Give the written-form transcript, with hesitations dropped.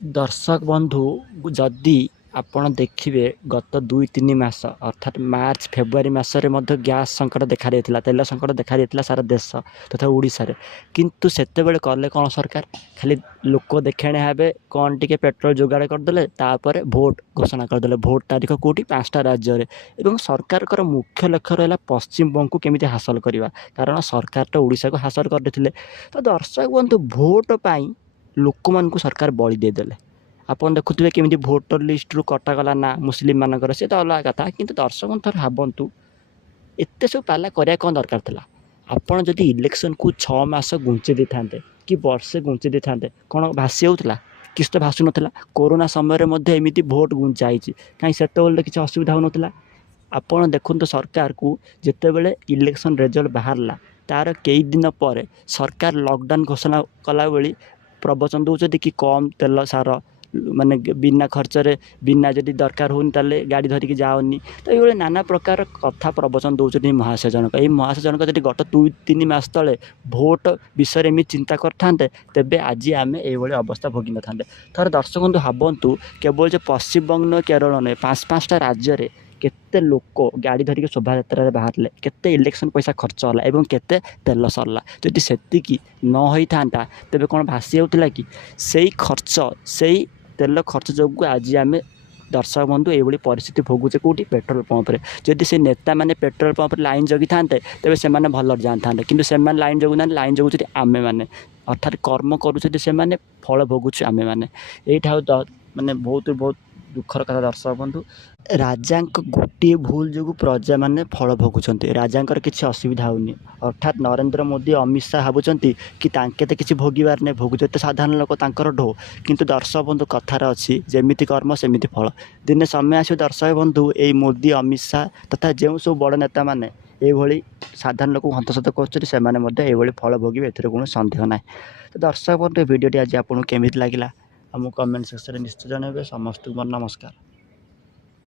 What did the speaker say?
दर्शक बंधु जदि आपण देखिए गत 2-3 मास अर्थात मार्च फेब्रुआरी मासरे गैस संकट देखा देता तेल संकट देखा देता सारा देश तथा ओडिशा रे किंतु सेतेबेले कले कौन सरकार खाली लोक देखाणे भावे कौन टिके पेट्रोल जोगाड़ करदे तापर भोट घोषणा करदे भोट तारीख कौटी 5टा राज्य एवं सरकार मुख्य लक्ष्य रहा पश्चिम बंग को केमी हासिल करवा कारण सरकार तो ओडिशा को हासिल करते तो दर्शक बंधु भोट पाई लोक मान सरकार बलि देदेले आपन देखुए केमी भोटर लिस्ट रू कटागला ना मुस्लिम मानकर से तो अलग कथा किंतु दर्शक थर भावतु एत सब पाला करा कौन दरकार था आपड़ जदि इलेक्शन को 6 मास घुंची दे था कि वर्षे घुंची दे था कौन भासी होता किस तो भाषु नाला कोरोना समय एमती भोट घुंचाई कहीं से किसी असुविधा हो नाला आपड़ देखु सरकार को जितेबले इलेक्शन रिजल्ट बाहरला तार कई दिन पर सरकार लॉकडाउन घोषणा कला बेली प्रवचन दौरान कि कम तेल सार माने बिना खर्चरे बिना जदि दरकार होनी ताले गाड़ी धरिकी जाओनी तो ये नाना प्रकार कथा प्रवचन दौरान महाशय जनक ये महाशय जनक जब गत 2-3 मास तले भोट विषय एमि चिंता करते तेबे आज आम ये अवस्था भोगी न था थर दर्शक बंधु भावतु केवल जो पश्चिम बंग न केरल नुहे 5-5टा राज्य रे केते लोक गाड़ी धरिक शोभा यात्रा बाहर केते इलेक्शन पैसा खर्च होला एवं केते तेल सरला जदि सेतिकी न होई थांता तेबे कोन भासी होतला कि सेई खर्च सेई तेल खर्च जो आज आम दर्शक बंधु ये परिस्थिति भोगुचे कौटी पेट्रोल पंप रे जदि से नेता मैंने पेट्रोल पंप लाइन जगी था तेज से भल जान था कि लाइन जगुना लाइन जगुचे आमे मैंने अर्थात कर्म करुँचे से फल भोगुचे आमे मैंने यहाँ माने बहुत बहुत दुखर कथा दर्शक बंधु राजा गोटे भूल जो प्रजा मैंने फल भोगुंट राजा किसी असुविधा होनी अर्थात नरेंद्र मोदी अमित शाह भावुं कि तांके तो किसी भोगवार नहीं भोगुचे साधारण लोक तांकर ढो किंतु दर्शक बंधु कथार अच्छी जमीती कर्म सेमिति फल दिने समय आस दर्शक बंधु ये मोदी अमित शाह तथा जो सब बड़ नेता मैंने ये साधारण लोक हंतसत कर फल भोगे ए कौन सन्देह ना तो दर्शक बंधु भिडियोटी आज आपको केमी लगे आम कमेंट सेक्शन निश्चित जनइबे समस्त नमस्कार।